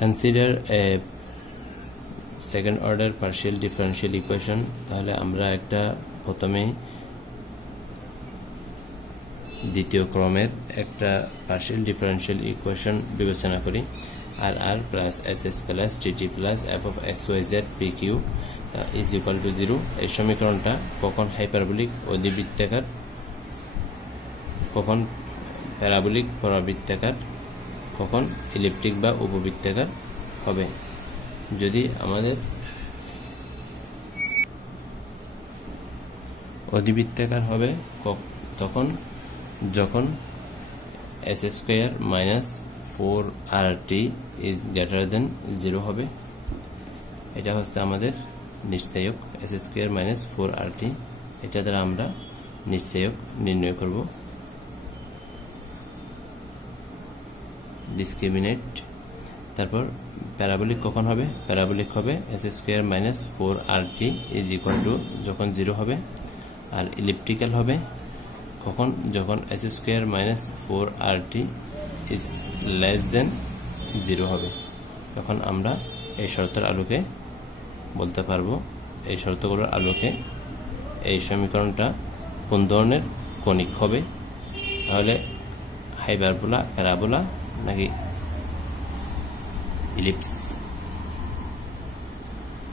Consider a second order partial differential equation. তাহলে আমরা একটা প্রথমে দ্বিতীয় ক্রমের একটা পার্শিয়াল ডিফারেনশিয়াল ইকুয়েশন বিবেচনা করি। R R plus S S plus T T plus F of X Y Z P Q is equal to 0। এই সমীকরণটা কখন হাইপারবোলিক অধিবৃত্তাকার, কখন প্যারাবোলিক পরাবৃত্তাকার, কখন ইলিপ্টিক বা উপবৃত্তাকার হবে। যদি আমাদের অধিবৃত্তাকার হবে তখন যখন S square minus 4rt is greater than 0 হবে। এটা হচ্ছে আমাদের নিশ্চয়ক এস স্কোয়ার মাইনাস 4rt। এটা দ্বারা আমরা নিশ্চয়ক নির্ণয় করব। ডিসক্রিমিনেট। তারপর প্যারাবোলিক কখন হবে? প্যারাবোলিক হবে S square minus 4rt is equal two যখন 0 হবে। আর ইলিপ্টিক্যাল হবে কখন? যখন S square minus 4rt is less than 0 হবে। তখন আমরা এই শর্তের আলোকে বলতে পারবো, এই শর্তগুলোর আলোকে এই সমীকরণটা কোন ধরনের কণিক হবে। তাহলে হাইপারবোলা, প্যারাবোলা নাকি ইলিপস।